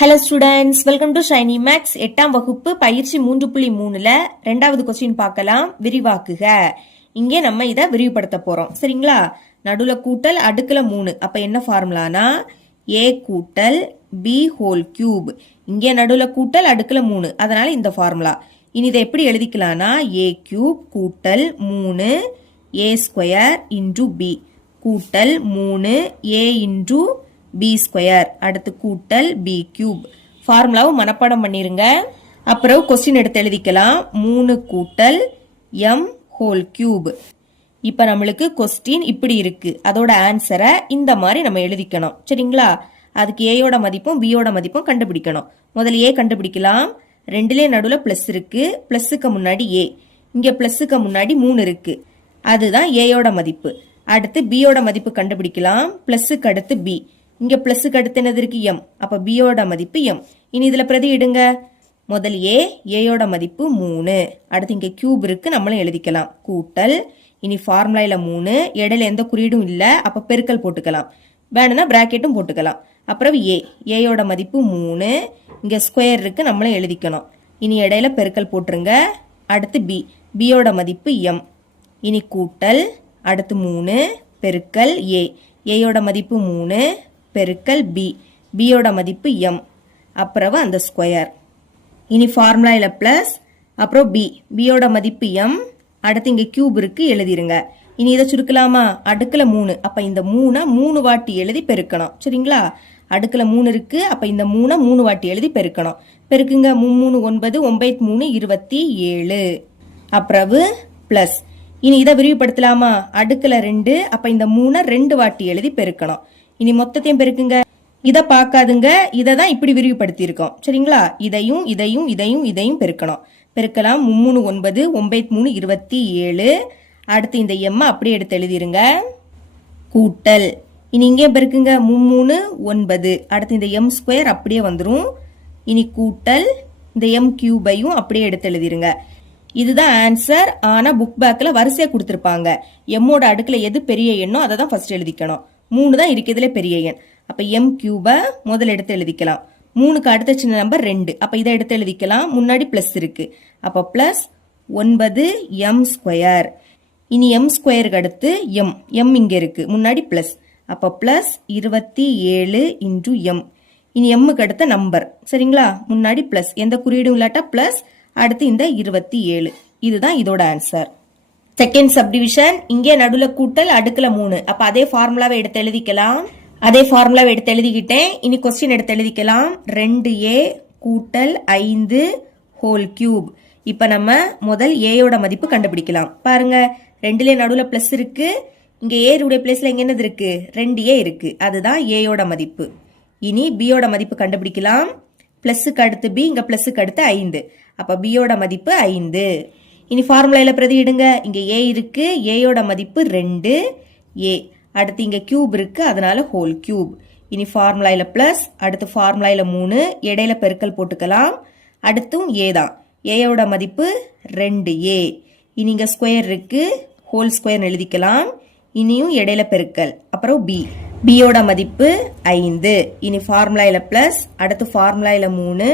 Hello students welcome to Shiny Max எட்டாம் வகுப்பு பயிற்சி மூன்று புள்ளி மூணுல ரெண்டாவது கொஸ்டின் பார்க்கலாம். விரிவாக்குக. இங்கே நம்ம இதை விரிவுபடுத்த போறோம். சரிங்களா? நடுல கூட்டல் அடுக்குல மூணு. அப்ப என்ன ஃபார்முலானா ஏ கூட்டல் பி ஹோல் கியூப் இங்கே நடுல கூட்டல் அடுக்குல மூணு. அதனால இந்த ஃபார்முலா இனி இதை எப்படி எழுதிக்கலாம்னா? ஏ கியூப் கூட்டல் மூணு ஏ ஸ்கொயர் இன்டூ பி கூட்டல் மூணு ஏ இன்டூ பி ஸ்கொயர் அடுத்து கூட்டல் பி கியூப் ஃபார்முலாவும் மனப்பாடம் பண்ணிருங்க. அப்புறம் கொஸ்டின் எடுத்து எழுதிக்கலாம். மூணு கூட்டல் எம் ஹோல் கியூப் இப்போ நம்மளுக்கு கொஸ்டின் இப்படி இருக்கு. அதோட ஆன்சரை இந்த மாதிரி நம்ம எழுதிக்கணும். சரிங்களா? அதுக்கு ஏயோட மதிப்பும் பியோட மதிப்பும் கண்டுபிடிக்கணும். முதல்ல ஏ கண்டுபிடிக்கலாம். ரெண்டுலேயே நடுவில் ப்ளஸ் இருக்கு. ப்ளஸ்ஸுக்கு முன்னாடி ஏ இங்கே ப்ளஸ்ஸுக்கு முன்னாடி மூணு இருக்கு. அதுதான் ஏயோட மதிப்பு. அடுத்து பியோட மதிப்பு கண்டுபிடிக்கலாம். ப்ளஸ்ஸுக்கு அடுத்து பி இங்க ப்ளஸ்ஸுக்கு அடுத்து என்னது இருக்கு? எம் அப்ப பியோட மதிப்பு எம் இனி இதுல பிரதி இடுங்க. முதல் ஏ ஏயோட மதிப்பு மூணு. அடுத்து இங்க கியூப் இருக்கு நம்மளும் எழுதிக்கலாம். கூட்டல் இனி ஃபார்முலாயில மூணு. இடையில எந்த குறியீடும் இல்ல. அப்ப பெருக்கல் போட்டுக்கலாம். வேணும்னா பிராக்கெட்டும் போட்டுக்கலாம். அப்புறம் ஏ ஏயோட மதிப்பு மூணு. இங்க ஸ்கொயர் இருக்கு நம்மளும் எழுதிக்கணும். இனி இடையில பெருக்கல் போட்டுருங்க. அடுத்து பி பியோட மதிப்பு எம் இனி கூட்டல் அடுத்து மூணு. பெருக்கல் ஏ ஏயோட மதிப்பு மூணு. பெருக்கல் பி பியோட மதிப்பு எம் அப்புறவு அந்த ஸ்கொயர் இனி ஃபார்முலாயில் ப்ளஸ் அப்புறம் பி பியோட மதிப்பு எம் அடுத்து இங்கே கியூப் இருக்கு எழுதிருங்க. இனி இதை சுருக்கலாமா? அடுக்கில் மூணு. அப்போ இந்த மூணை மூணு வாட்டி எழுதி பெருக்கணும். சரிங்களா? அடுக்கில் மூணு இருக்கு அப்போ இந்த மூணை மூணு வாட்டி எழுதி பெருக்கணும். பெருக்குங்க. மூணு ஒன்பது ஒன்பது மூணு இருபத்தி ஏழு. அப்புறவு ப்ளஸ் இனி இதை விரிவுபடுத்தலாமா? அடுக்கில் ரெண்டு அப்போ இந்த மூணை ரெண்டு வாட்டி எழுதி பெருக்கணும். இனி மொத்தத்தையும் பெருக்குங்க. இதை பார்க்காதுங்க. இதை தான் இப்படி விரிவுபடுத்தியிருக்கோம். சரிங்களா? இதையும் இதையும் இதையும் இதையும் பெருக்கணும். பெருக்கலாம். மும்மூணு ஒன்பது ஒன்பது மூணு இருபத்தி ஏழு. அடுத்து இந்த எம்மை அப்படியே எடுத்து எழுதிருங்க. கூட்டல். இனி இங்கே பெருக்குங்க. மும்மூணு ஒன்பது. அடுத்து இந்த எம் ஸ்கொயர் அப்படியே வந்துடும் இனி கூட்டல். இந்த எம் கியூபையும் அப்படியே எடுத்து எழுதிருங்க. இதுதான் ஆன்சர் ஆனால் புக் பேக்கில் வரிசையாக கொடுத்துருப்பாங்க. எம்மோட அடுக்கில் எது பெரிய எண்ணோ அதை தான் ஃபர்ஸ்ட் எழுதிக்கணும். மூணு தான் இருக்கிறதுல பெரிய எண். அப்போ எம் கியூபை முதல் எடுத்து எழுதிக்கலாம். மூணுக்கு அடுத்த சின்ன நம்பர் ரெண்டு. அப்போ இதை எடுத்து எழுதிக்கலாம். முன்னாடி ப்ளஸ் இருக்குது அப்போ ப்ளஸ் ஒன்பது எம் ஸ்கொயர் இனி எம் ஸ்கொயருக்கு அடுத்து எம் எம் இங்கே இருக்குது முன்னாடி ப்ளஸ் அப்போ ப்ளஸ் இருபத்தி ஏழு இன்ட்டு எம் இனி எம்முக்கு அடுத்த நம்பர் சரிங்களா? முன்னாடி ப்ளஸ் எந்த குறியீடும் இல்லாட்டா ப்ளஸ் அடுத்து இந்த இருபத்தி ஏழு. இதுதான் இதோட ஆன்சர் செகண்ட் சப்டிவிஷன் இங்கே நடுவில் கூட்டல் அடுக்கில் மூணு. அப்ப அதே ஃபார்முலாவை எடுத்து எழுதிக்கலாம். அதே ஃபார்முலாவை எடுத்து எழுதிக்கிட்டேன். இனி கொஸ்டின் எடுத்து எழுதிக்கலாம். ரெண்டு ஏ கூட்டல் ஐந்து ஹோல் கியூப் இப்ப நம்ம முதல் ஏயோட மதிப்பு கண்டுபிடிக்கலாம். பாருங்க ரெண்டுல நடுவுல பிளஸ் இருக்கு. இங்க ஏருடைய பிளேஸ்ல எங்க என்னது இருக்கு? ரெண்டு ஏ இருக்கு. அதுதான் ஏயோட மதிப்பு. இனி பியோட மதிப்பு கண்டுபிடிக்கலாம். பிளஸுக்கு அடுத்து பி இங்க பிளஸுக்கு அடுத்து ஐந்து. அப்ப பியோட மதிப்பு ஐந்து. இனி ஃபார்முலாவில் பிரதியிடுங்க இங்கே ஏ இருக்குது ஏயோட மதிப்பு ரெண்டு. ஏ அடுத்து இங்கே கியூப் இருக்குது அதனால் ஹோல் கியூப் இனி ஃபார்முலாயில ப்ளஸ் அடுத்து ஃபார்முலாயில மூணு. இடையில பெருக்கல் போட்டுக்கலாம். அடுத்தும் ஏ தான். ஏயோட மதிப்பு ரெண்டு. ஏ இனி இங்கே ஸ்கொயர் இருக்குது ஹோல் ஸ்கொயர் எழுதிக்கலாம். இனியும் இடையில பெருக்கல். அப்புறம் பி பியோட மதிப்பு ஐந்து. இனி ஃபார்முலாயில ப்ளஸ் அடுத்து ஃபார்முலாயில மூணு.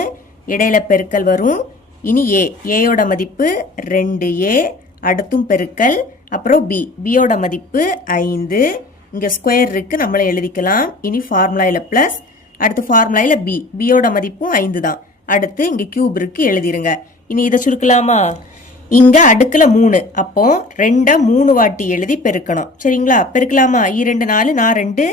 இடையில பெருக்கல் வரும். இனி ஏ. ஏயோட மதிப்பு ரெண்டு ஏ அடுத்தும் பெருக்கல் அப்புறம் பி. பியோட மதிப்பு ஐந்து. இங்கே ஸ்கொயர் இருக்குது நம்மளை எழுதிக்கலாம். இனி ஃபார்முலாயில ப்ளஸ் அடுத்து ஃபார்முலாயில பி. பியோட மதிப்பும் ஐந்து தான். அடுத்து இங்கே கியூப் இருக்குது எழுதிருங்க. இனி இதை சுருக்கலாமா? இங்கே அடுக்கில் மூணு. அப்போ ரெண்டை மூணு வாட்டி எழுதி பெருக்கணும். சரிங்களா? பெருக்கலாமா? இரண்டு ரெண்டு நாலு நான் ரெண்டு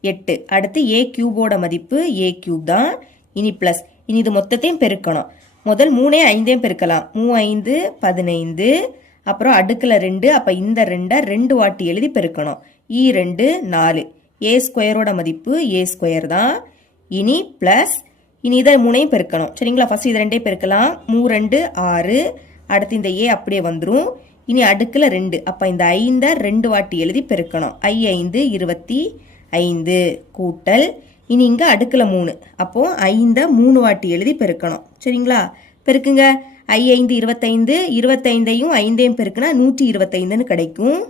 எட்டு. அடுத்து ஏ கியூபோட மதிப்பு ஏ கியூப் தான். இனி ப்ளஸ். இனி இது மொத்தத்தையும் பெருக்கணும். முதல் மூணே ஐந்தையும் பெருக்கலாம். மூ ஐந்து பதினைந்து அப்புறம் அடுக்கில் ரெண்டு அப்போ இந்த ரெண்டை ரெண்டு வாட்டி எழுதி பெருக்கணும். இ ரெண்டு நாலு. ஏ ஸ்கொயரோட மதிப்பு ஏ ஸ்கொயர் தான். இனி ப்ளஸ் இனி இதை மூணையும் பெருக்கணும். சரிங்களா? ஃபஸ்ட் இது ரெண்டே பெருக்கலாம். மூ ரெண்டு ஆறு. அடுத்து இந்த ஏ அப்படியே வந்துடும் இனி அடுக்கில் ரெண்டு. அப்போ இந்த ஐந்தை ரெண்டு வாட்டி எழுதி பெருக்கணும். ஐ ஐந்து இருபத்தி ஐந்து கூட்டல் இனி இங்கே அடுக்கில் மூணு. அப்போது ஐந்தை மூணு வாட்டி எழுதி பெருக்கணும். சரிங்களா? பெருக்குங்க. ஐ ஐந்து இருபத்தைந்து இருபத்தைந்தையும் ஐந்தையும் பெருக்குனா நூற்றி இருபத்தைந்துன்னு கிடைக்கும்.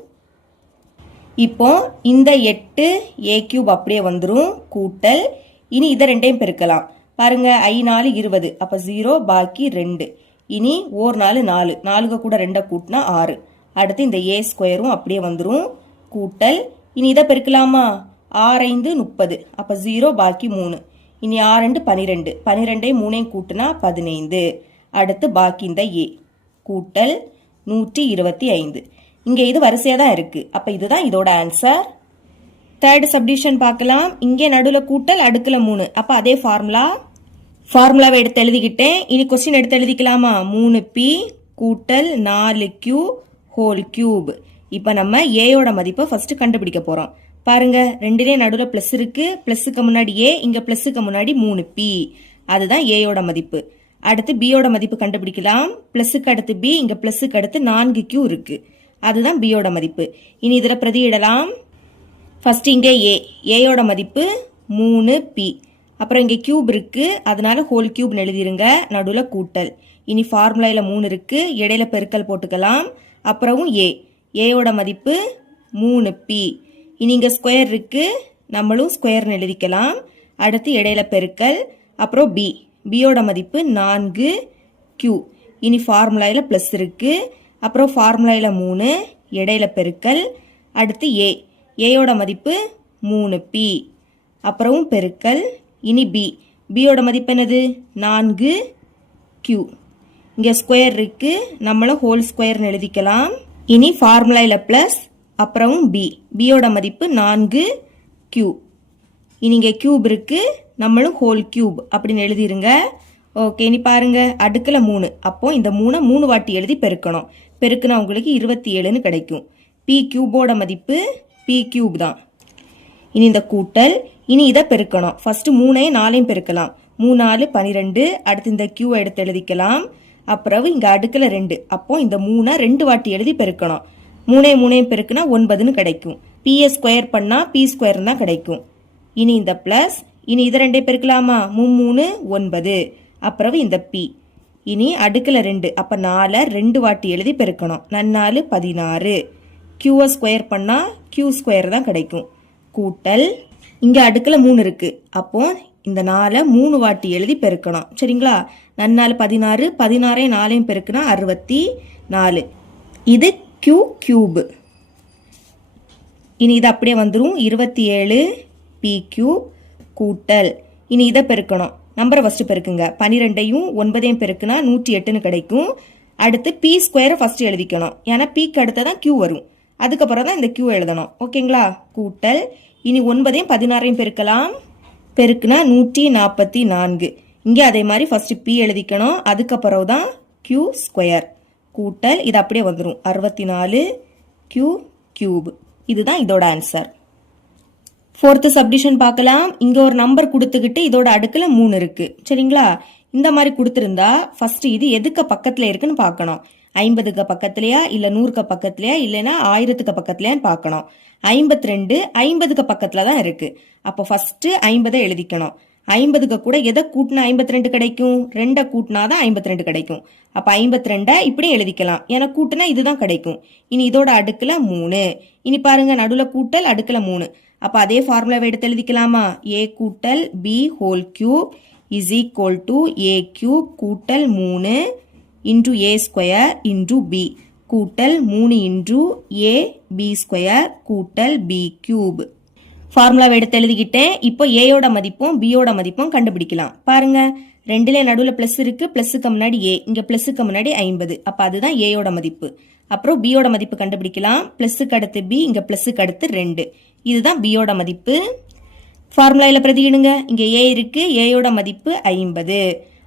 இப்போ இந்த எட்டு ஏ கியூப் அப்படியே வந்துடும் கூட்டல். இனி இதை ரெண்டையும் பெருக்கலாம். பாருங்க ஐ நாலு இருபது அப்போ ஜீரோ பாக்கி ரெண்டு. இனி ஓர் நாலு நாலு. நாலுக கூட ரெண்டை கூட்டினா ஆறு. அடுத்து இந்த ஏ ஸ்கொயரும் அப்படியே வந்துடும் கூட்டல். இனி இதை பெருக்கலாமா? ஆறைந்து முப்பது. அப்போ ஜீரோ பாக்கி மூணு. இனி ஆரெண்டு பனிரெண்டு. பனிரெண்டே மூணையும் கூட்டினா பதினைந்து. அடுத்து பாக்கி இந்த ஏ கூட்டல் நூற்றி இருபத்தி ஐந்து. இங்கே இது வரிசையாக தான் இருக்குது அப்போ இதுதான் இதோட ஆன்சர் தேர்ட் சப்டிஷன் பார்க்கலாம் இங்கே நடுவில் கூட்டல் அடுக்கில் மூணு. அப்போ அதே ஃபார்முலா ஃபார்முலாவை எடுத்து எழுதிக்கிட்டேன். இனி கொஸ்டின் எடுத்து எழுதிக்கலாமா? மூணு பி கூட்டல் நாலு கியூ ஹோல் கியூப் இப்போ நம்ம ஏயோட மதிப்பை ஃபஸ்ட்டு கண்டுபிடிக்க போகிறோம் பாருங்க ரெண்டுலேயும் நடுவில் ப்ளஸ் இருக்கு. ப்ளஸ்ஸுக்கு முன்னாடி ஏ இங்கே ப்ளஸ்ஸுக்கு முன்னாடி மூணு பி அதுதான் ஏயோட மதிப்பு. அடுத்து பியோட மதிப்பு கண்டுபிடிக்கலாம். ப்ளஸ்ஸுக்கு அடுத்து பி இங்கே ப்ளஸ்ஸுக்கு அடுத்து நான்கு கியூ இருக்கு. அதுதான் பியோட மதிப்பு. இனி இதில் பிரதியிடலாம். ஃபர்ஸ்ட் இங்கே ஏ ஏயோட மதிப்பு மூணு பி அப்புறம் இங்கே கியூப் இருக்கு. அதனால ஹோல் கியூப் எழுதிருங்க. நடுவில் கூட்டல். இனி ஃபார்முலாவில் மூணு இருக்கு. இடையில பெருக்கல் போட்டுக்கலாம். அப்புறமும் ஏ ஏயோட மதிப்பு மூணு பி இனி இங்கே ஸ்கொயர் இருக்குது நம்மளும் ஸ்கொயர்னு எழுதிக்கலாம். அடுத்து இடையில பெருக்கல். அப்புறம் பி பியோட மதிப்பு நான்கு. கியூ இனி ஃபார்முலாவில் ப்ளஸ் இருக்குது அப்புறம் ஃபார்முலாவில் மூணு. இடையில பெருக்கல். அடுத்து ஏ ஏயோட மதிப்பு மூணு பி அப்புறமும் பெருக்கல். இனி பி பியோட மதிப்பு என்னது? நான்கு. கியூ இங்கே ஸ்கொயர் இருக்குது நம்மளும் ஹோல் ஸ்கொயர்னு எழுதிக்கலாம். இனி ஃபார்முலாவில் ப்ளஸ் அப்புறம் பி பியோட மதிப்பு நான்கு கியூப் இனிங்க கியூப் இருக்குது நம்மளும் ஹோல் கியூப் அப்படின்னு எழுதிருங்க. ஓகே இனி பாருங்க. அடுக்கில் மூணு. அப்போ இந்த மூணை மூணு வாட்டி எழுதி பெருக்கணும். பெருக்குனா உங்களுக்கு இருபத்தி ஏழுன்னு கிடைக்கும் பி கியூபோட மதிப்பு பி கியூப் தான். இனி இந்த கூட்டல். இனி இதை பெருக்கணும். ஃபஸ்ட்டு மூணையும் நாலையும் பெருக்கலாம். மூணு நாலு பனிரெண்டு. அடுத்து இந்த கியூவை எடுத்து எழுதிக்கலாம். அப்புறம் இங்கே அடுக்கில் ரெண்டு. அப்போ இந்த மூணை ரெண்டு வாட்டி எழுதி பெருக்கணும். மூணே மூணையும் பெருக்குனா ஒன்பதுன்னு கிடைக்கும். பிஏ ஸ்கொயர் பண்ணால் பி ஸ்கொயர் தான் கிடைக்கும். இனி இந்த ப்ளஸ் இனி இதை ரெண்டே பெருக்கலாமா? மூணு ஒன்பது. அப்புறம் இந்த பி இனி அடுக்கில் ரெண்டு. அப்போ நாலை ரெண்டு வாட்டி எழுதி பெருக்கணும். நன்னாலு பதினாறு. கியூவை ஸ்கொயர் பண்ணால் கியூ ஸ்கொயர் தான் கிடைக்கும். கூட்டல் இங்கே அடுக்கில் மூணு இருக்குது அப்போ இந்த நாலை மூணு வாட்டி எழுதி பெருக்கணும். சரிங்களா? நன்னாலு பதினாறு பதினாறையும் நாலையும் பெருக்குனா அறுபத்தி நாலு. இது கியூ கியூப் இனி இது அப்படியே வந்துடும் இருபத்தி ஏழு பி கியூப் கூட்டல். இனி இதை பெருக்கணும். நம்பரை ஃபஸ்ட்டு பெருக்குங்க. பன்னிரெண்டையும் ஒன்பதையும் பெருக்குனா நூற்றி எட்டுன்னு கிடைக்கும். அடுத்து பி ஸ்கொயரை ஃபஸ்ட்டு எழுதிக்கணும். ஏன்னா பிக்கு அடுத்ததான் கியூ வரும். அதுக்கப்புறம் தான் இந்த கியூ எழுதணும். ஓகேங்களா? கூட்டல். இனி ஒன்பதையும் பதினாறையும் பெருக்கலாம். பெருக்குனா நூற்றி நாற்பத்தி நான்கு. இங்கே அதே மாதிரி ஃபஸ்ட்டு பி எழுதிக்கணும். அதுக்கப்புறம் தான் கியூ ஸ்கொயர் கூட்டல் இது அப்படியே வந்துடும் அறுபத்தி நாலு கியூ கியூப் இதுதான் இதோட ஆன்சர் ஃபோர்த்து சப்டிஷன் பார்க்கலாம். இங்கே ஒரு நம்பர் கொடுத்துக்கிட்டு இதோட அடுக்கில் மூணு இருக்கு. சரிங்களா? இந்த மாதிரி கொடுத்துருந்தா ஃபர்ஸ்ட் இது எதுக்கு பக்கத்தில் இருக்குன்னு பார்க்கணும். ஐம்பதுக்கு பக்கத்துலயா இல்லை நூறுக்கு பக்கத்துலையா இல்லைன்னா ஆயிரத்துக்கு பக்கத்துலையான்னு பார்க்கணும். ஐம்பத்தி ரெண்டு ஐம்பதுக்கு பக்கத்தில் தான் இருக்கு. அப்போ ஃபர்ஸ்ட் ஐம்பதை எழுதிக்கணும். ஐம்பதுக்கு கூட எதை கூட்டினா ஐம்பத்தி ரெண்டு கிடைக்கும்? ரெண்டை கூட்டினா தான் ஐம்பத்தி ரெண்டு கிடைக்கும். அப்போ ஐம்பத்தி ரெண்டை இப்படியும் எழுதிக்கலாம். ஏன்னா கூட்டினா இதுதான் கிடைக்கும். இனி இதோட அடுக்கில் மூணு. இனி பாருங்க நடுவில் கூட்டல் அடுக்கில் மூணு. அப்போ அதே ஃபார்முலாவை எடுத்து எழுதிக்கலாமா? ஏ கூட்டல் B whole cube is equal to A cube கூட்டல் மூணு into A square into B கூட்டல் மூணு இன்டு ஏ பி ஸ்கொயர் கூட்டல் பி கியூப் ஃபார்முலாவை எடுத்து எழுதிக்கிட்டேன் இப்போ ஏயோட மதிப்பும் பியோட மதிப்பும் கண்டுபிடிக்கலாம். பாருங்க ரெண்டுல நடுவில் ப்ளஸ் இருக்கு ப்ளஸ்ஸுக்கு முன்னாடி ஏ இங்க ப்ளஸ்ஸுக்கு முன்னாடி ஐம்பது. அப்போ அதுதான் ஏயோட மதிப்பு. அப்புறம் பியோட மதிப்பு கண்டுபிடிக்கலாம். பிளஸுக்கு அடுத்து பி இங்க ப்ளஸ்ஸுக்கு அடுத்து ரெண்டு. இதுதான் பியோட மதிப்பு. ஃபார்முலாவில் பிரதியிடுங்க. இங்கே ஏ இருக்கு ஏயோட மதிப்பு ஐம்பது.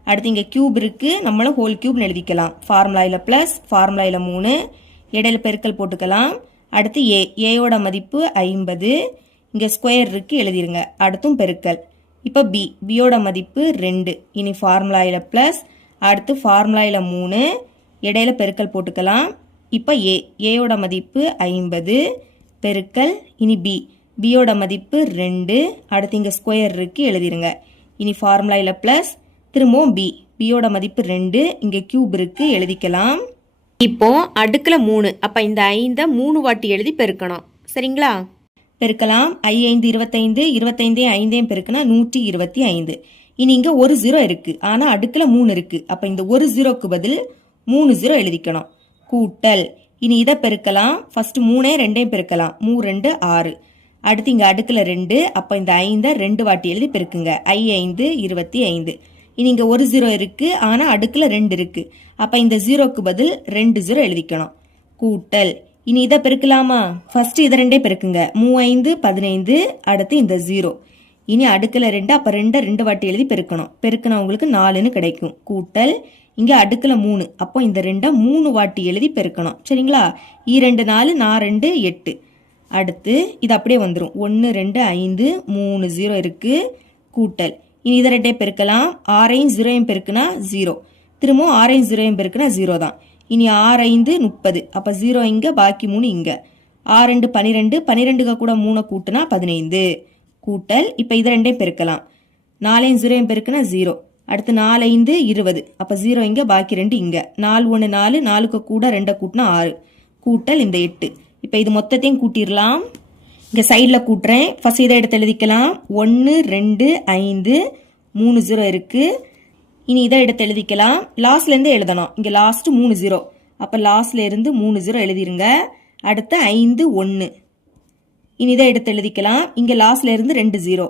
அடுத்து இங்கே கியூப் இருக்கு நம்மளும் ஹோல் கியூப் எழுதிக்கலாம். ஃபார்முலாவில் பிளஸ் ஃபார்முலாவில் மூணு. இடையில பெருக்கல் போட்டுக்கலாம். அடுத்து ஏ ஏயோட மதிப்பு ஐம்பது. இங்கே ஸ்கொயர் இருக்கு எழுதிருங்க. அடுத்தும் பெருக்கல். இப்போ பி பியோட மதிப்பு ரெண்டு. இனி ஃபார்முலாயில் ப்ளஸ் அடுத்து ஃபார்முலாயில் மூணு. இடையில பெருக்கல் போட்டுக்கலாம். இப்போ ஏ ஏயோட மதிப்பு ஐம்பது. பெருக்கல் இனி பி பியோட மதிப்பு ரெண்டு. அடுத்து இங்கே ஸ்கொயர் இருக்கு எழுதிருங்க. இனி ஃபார்முலாயில் ப்ளஸ் திரும்பவும் பி பியோட மதிப்பு ரெண்டு. இங்கே கியூப் இருக்கு எழுதிக்கலாம். இப்போ அடுக்கில் மூணு. அப்போ இந்த ஐந்தை மூணு வாட்டி எழுதி பெருக்கணும். சரிங்களா? பெருக்கலாம். ஐ ஐந்து இருபத்தைந்து இருபத்தைந்தே ஐந்தையும் பெருக்கினா நூற்றி இருபத்தி ஐந்து. இனி இங்க ஒரு ஜீரோ இருக்கு. ஆனா அடுக்கில் மூணு இருக்கு. அப்ப இந்த ஒரு ஜீரோக்கு பதில் மூணு ஜீரோ எழுதிக்கணும். கூட்டல். இனி இதை பெருக்கலாம். ஃபர்ஸ்ட் மூணே ரெண்டையும் பெருக்கலாம். மூ ரெண்டு ஆறு. அடுத்து இங்க அடுக்கில் ரெண்டு. அப்ப இந்த ஐந்தை ரெண்டு வாட்டி எழுதி பெருக்குங்க. ஐ ஐந்து இருபத்தி ஐந்து. இனி இங்க ஒரு ஜீரோ இருக்கு. ஆனா அடுக்கில் ரெண்டு இருக்கு. அப்ப இந்த ஜீரோக்கு பதில் ரெண்டு ஜீரோ எழுதிக்கணும். கூட்டல். இனி இதை பெருக்கலாமா? ஃபர்ஸ்ட் இதை ரெண்டே பெருக்குங்க. மூவைந்து பதினைந்து அடுத்து இந்த ஜீரோ இனி அடுக்கில் ரெண்டு அப்போ ரெண்டை ரெண்டு வாட்டி எழுதி பெருக்கணும். பெருக்கினா உங்களுக்கு நாலுன்னு கிடைக்கும். கூட்டல் இங்கே அடுக்கில் மூணு. அப்போ இந்த ரெண்டை மூணு வாட்டி எழுதி பெருக்கணும். சரிங்களா? இரண்டு நாலு நான் ரெண்டு எட்டு. அடுத்து இது அப்படியே வந்துடும் ஒன்று ரெண்டு ஐந்து மூணு ஜீரோ இருக்குது கூட்டல். இனி இதை ரெண்டே பெருக்கலாம். ஆறையும் ஜீரோயும் பெருக்குனா ஜீரோ திரும்பவும் ஆறையும் ஜீரோயும் பெருக்குனா ஜீரோ தான். இனி ஆறு ஐந்து முப்பது. அப்போ ஜீரோ இங்கே பாக்கி மூணு இங்கே. ஆறு ரெண்டு பனிரெண்டு பனிரெண்டுக்கு கூட மூணை கூட்டுனா பதினைந்து. கூட்டல் இப்போ இது ரெண்டையும் பெருக்கலாம். நாலையும் ஜீரோயும் பெருக்குனா ஜீரோ அடுத்து நாலு ஐந்து இருபது. அப்போ ஜீரோ இங்கே பாக்கி ரெண்டு இங்கே. நாலு ஒன்று நாலு நாலுக்கு கூட ரெண்டை கூட்டினா ஆறு. கூட்டல் இந்த எட்டு. இப்போ இது மொத்தத்தையும் கூட்டிடலாம். இங்கே சைடில் கூட்டுறேன். ஃபர்ஸ்ட் இதை எடுத்து எழுதிக்கலாம். ஒன்று ரெண்டு ஐந்து மூணு ஜீரோ இருக்குது இனி இதை எடுத்து எழுதிக்கலாம். லாஸ்ட்லேருந்து எழுதணும். இங்கே லாஸ்ட்டு மூணு ஜீரோ அப்போ லாஸ்ட்லேருந்து மூணு ஜீரோ எழுதிருங்க. அடுத்து ஐந்து ஒன்று இனி இதை எடுத்து எழுதிக்கலாம். இங்கே லாஸ்ட்லேருந்து ரெண்டு ஜீரோ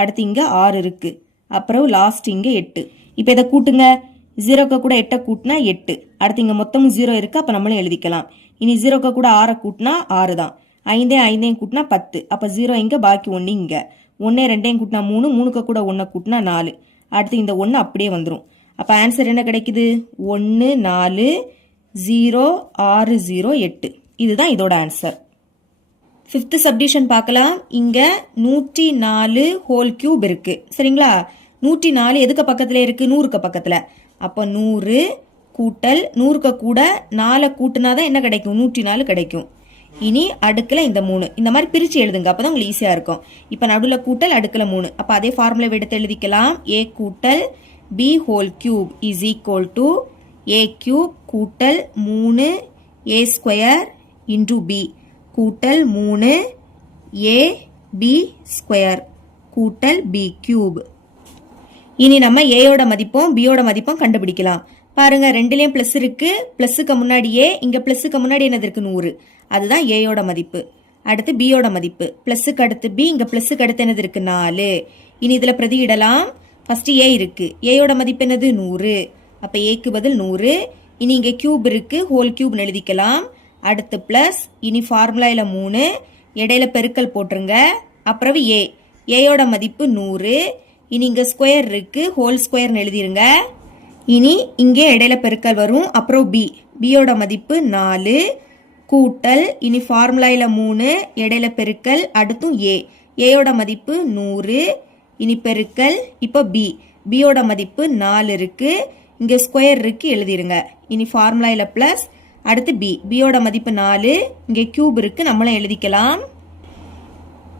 அடுத்து இங்கே ஆறு இருக்குது அப்புறம் லாஸ்ட் இங்கே எட்டு. இப்போ இதை கூட்டுங்க. ஜீரோக்க கூட எட்டை கூட்டினா எட்டு. அடுத்து இங்கே மொத்தமும் ஜீரோ இருக்குது அப்போ நம்மளும் எழுதிக்கலாம். இனி ஜீரோக்க கூட ஆறை கூட்டினா ஆறு தான். ஐந்தே ஐந்தையும் கூட்டினா பத்து. அப்போ ஜீரோ இங்கே பாக்கி ஒன்று இங்கே. ஒன்றே ரெண்டையும் கூட்டினா மூணு. மூணுக்க கூட ஒன்றை கூட்டினா நாலு. அடுத்து இந்த ஒன்று அப்படியே வந்துடும் அப்போ ஆன்சர் என்ன கிடைக்குது? ஒன்று நாலு ஜீரோ ஆறு ஜீரோ எட்டு. இதுதான் இதோட ஆன்சர் ஃபிஃப்த்து சப்டிஷன் பார்க்கலாம். இங்கே நூற்றி நாலு ஹோல் கியூப் இருக்குது சரிங்களா? நூற்றி நாலு எதுக்கு பக்கத்தில் இருக்குது நூறுக்கு பக்கத்தில். அப்போ நூறு கூட்டல் நூறுக்கு கூட நாலை கூட்டினா தான் என்ன கிடைக்கும்? நூற்றி நாலு கிடைக்கும். இனி அடுக்கில் இந்த மூணு. இந்த மாதிரி பிரித்து எழுதுங்க. அப்போ தான் உங்களுக்கு ஈஸியாக இருக்கும். இப்போ நடுவில் கூட்டல் அடுக்கில் மூணு. அப்போ அதே ஃபார்முலா எடுத்து எழுதிக்கலாம். ஏ கூட்டல் B whole cube is equal to A cube கூட்டல் மூணு ஏ ஸ்கொயர் இன்டு பி கூட்டல் மூணு ஏ பி ஸ்கொயர் கூட்டல் பி கியூப் இனி நம்ம ஏயோட மதிப்பும் பியோட மதிப்பும் கண்டுபிடிக்கலாம். பாருங்க ரெண்டுலேயும் ப்ளஸ் இருக்கு. ப்ளஸ்ஸுக்கு முன்னாடியே இங்கே ப்ளஸ்ஸுக்கு முன்னாடி என்னது இருக்கு? நூறு. அதுதான் ஏயோட மதிப்பு. அடுத்து பியோட மதிப்பு. ப்ளஸ்ஸுக்கு அடுத்து பி இங்கே ப்ளஸ்ஸுக்கு அடுத்து என்னது இருக்கு? நாலு. இனி இதில் பிரதியிடலாம். ஃபர்ஸ்ட் ஏ இருக்கு. ஏயோட மதிப்பு என்னது? நூறு. அப்போ ஏக்கு பதில் நூறு. இனி இங்கே கியூப் இருக்கு. ஹோல் கியூப் எழுதிக்கலாம். அடுத்து ப்ளஸ் இனி ஃபார்முலாயில் மூணு. இடையில பெருக்கல் போட்டுருங்க. அப்புறம் ஏ ஏயோட மதிப்பு நூறு. இனி இங்கே ஸ்கொயர் இருக்கு. ஹோல் ஸ்கொயர்னு எழுதிருங்க. இனி இங்கே இடையில பெருக்கல் வரும். அப்புறம் பி பியோட மதிப்பு நாலு. கூட்டல் இனி ஃபார்முலாயில மூணு. இடையில பெருக்கல் அடுத்தும் ஏ ஏயோட மதிப்பு நூறு. இனி பெருக்கல் இப்போ பி பியோட மதிப்பு நாலு இருக்கு. இங்கே ஸ்கொயர் இருக்கு எழுதிருங்க. இனி ஃபார்முலாயில ப்ளஸ் அடுத்து பி பியோட மதிப்பு நாலு. இங்கே கியூப் இருக்கு நம்மளும் எழுதிக்கலாம்.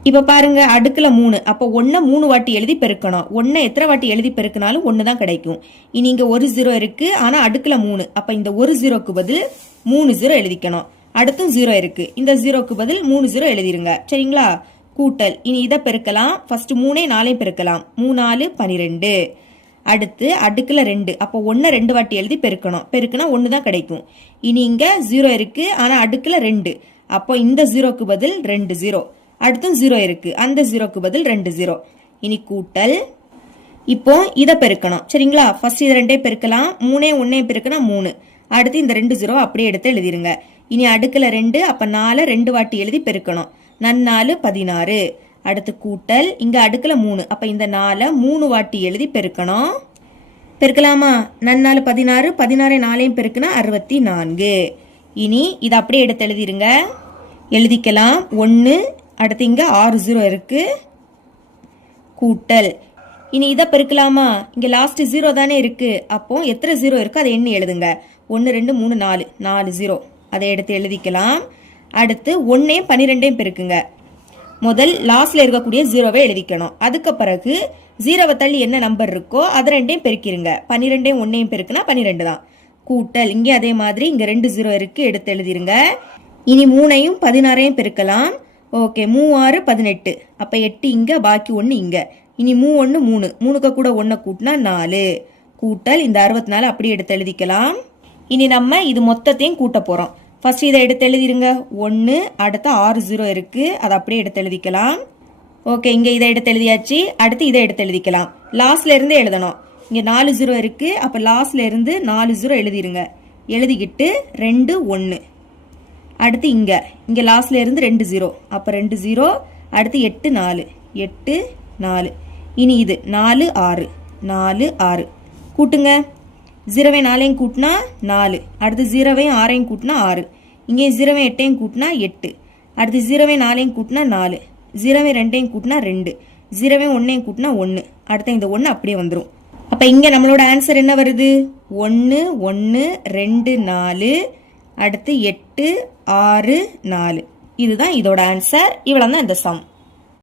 இப்ப பாருங்க அடுக்கில் மூணு. அப்போ ஒன்ன மூணு வாட்டி எழுதி பெருக்கணும். ஒன்றை எத்தனை வாட்டி எழுதி பெருக்கினாலும் ஒன்று தான் கிடைக்கும். இனி இங்க ஒரு ஜீரோ இருக்கு ஆனா அடுக்கில் மூணு. அப்ப இந்த ஒரு ஜீரோக்கு பதில் மூணு ஜீரோ எழுதிக்கணும். அடுத்தும் ஜீரோ இருக்கு. இந்த ஜீரோக்கு பதில் மூணு ஜீரோ எழுதிருங்க. சரிங்களா? கூட்டல். இனி இதை பெருக்கலாம். ஃபர்ஸ்ட் மூணே நாலையும் பெருக்கலாம். மூணாலு பனிரெண்டு. அடுத்து அடுக்கில் ரெண்டு. அப்போ ஒன்று ரெண்டு வாட்டி எழுதி பெருக்கணும். பெருக்குனா ஒன்று தான் கிடைக்கும். இனி இங்க ஜீரோ இருக்கு ஆனா அடுக்கில் ரெண்டு. அப்போ இந்த ஜீரோக்கு பதில் ரெண்டு ஜீரோ அடுத்தும் ஜீரோ இருக்கு. அந்த ஜீரோக்கு பதில் ரெண்டு ஜீரோ இனி கூட்டல். இப்போ இதை பெருக்கணும். சரிங்களா? ஃபர்ஸ்ட் இதை ரெண்டே பெருக்கலாம். மூணே ஒன்னே பெருக்கினா மூணு. அடுத்து இந்த ரெண்டு ஜீரோ அப்படியே எடுத்து எழுதிருங்க. இனி அடுக்கில் ரெண்டு அப்ப நாலு ரெண்டு வாட்டி எழுதி பெருக்கணும். நன்னாலு பதினாறு. அடுத்து கூட்டல். இங்க அடுக்கில் மூணு. அப்ப இந்த நாலை மூணு வாட்டி எழுதி பெருக்கணும். பெருக்கலாமா? நன்னாலு பதினாறு பதினாறு நாளையும் பெருக்குனா அறுபத்தி நான்கு. இனி இதை அப்படியே எடுத்து எழுதிருங்க. எழுதிக்கலாம். ஒன்று அடுத்து இங்கே ஆறு ஜீரோ இருக்குது கூட்டல். இனி இதை பெருக்கலாமா? இங்கே லாஸ்ட் ஜீரோ தானே இருக்குது அப்போ எத்தனை ஜீரோ இருக்கோ அதை எண்ணி எழுதுங்க. ஒன்று ரெண்டு மூணு நாலு. நாலு ஜீரோ அதை எடுத்து எழுதிக்கலாம். அடுத்து ஒன்றையும் பன்னிரெண்டையும் பெருக்குங்க. முதல் லாஸ்ட்டில் இருக்கக்கூடிய ஜீரோவை எழுதிக்கணும். அதுக்கு பிறகு ஜீரோவை தள்ளி என்ன நம்பர் இருக்கோ அது ரெண்டையும் பெருக்கிருங்க. பன்னிரெண்டையும் ஒன்றையும் பெருக்குனா பன்னிரெண்டு தான். கூட்டல். இங்கே அதே மாதிரி இங்கே ரெண்டு ஜீரோ இருக்குது எடுத்து எழுதிருங்க. இனி மூணையும் பதினாறையும் பெருக்கலாம். ஓகே மூவாறு பதினெட்டு. அப்போ எட்டு இங்கே பாக்கி ஒன்று இங்கே. இனி மூ ஒன்று மூணு. மூணுக்கு கூட ஒன்றை கூட்டினா நாலு. கூட்டல் இந்த அறுபத்தி நாலு அப்படியே எடுத்து எழுதிக்கலாம். இனி நம்ம இது மொத்தத்தையும் கூட்ட போகிறோம் ஃபஸ்ட் இதை எடுத்து எழுதிருங்க. ஒன்று அடுத்து ஆறு ஜீரோ இருக்குது அதை அப்படியே எடுத்து எழுதிக்கலாம். ஓகே இங்கே இதை எடுத்து எழுதியாச்சு. அடுத்து இதை எடுத்து எழுதிக்கலாம். லாஸ்ட்ல இருந்து எழுதணும். இங்கே நாலு ஜீரோ இருக்குது அப்போ லாஸ்ட்ல இருந்து நாலு ஜீரோ எழுதிருங்க. எழுதிக்கிட்டு ரெண்டு ஒன்று அடுத்து இங்கே. இங்கே லாஸ்ட்ல இருந்து ரெண்டு ஜீரோ அப்போ ரெண்டு ஜீரோ அடுத்து எட்டு நாலு. எட்டு நாலு. இனி இது நாலு ஆறு. நாலு ஆறு. கூட்டுங்க. ஜீரோவை நாலையும் கூட்டினா நாலு. அடுத்து ஜீரோவையும் ஆறையும் கூட்டினா ஆறு. இங்கே ஜீரோவை எட்டையும் கூட்டினா எட்டு. அடுத்து ஜீரோவை நாலையும் கூட்டினா நாலு. ஜீரோவை ரெண்டையும் கூட்டினா ரெண்டு. ஜீரோவை ஒன்றையும் கூட்டினா ஒன்று அடுத்து இந்த ஒன்று அப்படியே வந்துடும் அப்போ இங்கே நம்மளோட ஆன்சர் என்ன வருது? ஒன்று ஒன்று ரெண்டு நாலு. அடுத்து எட்டு ஆறு நாலு. இதுதான் இதோட ஆன்சர் இவ்வளோ தான் இந்த சம்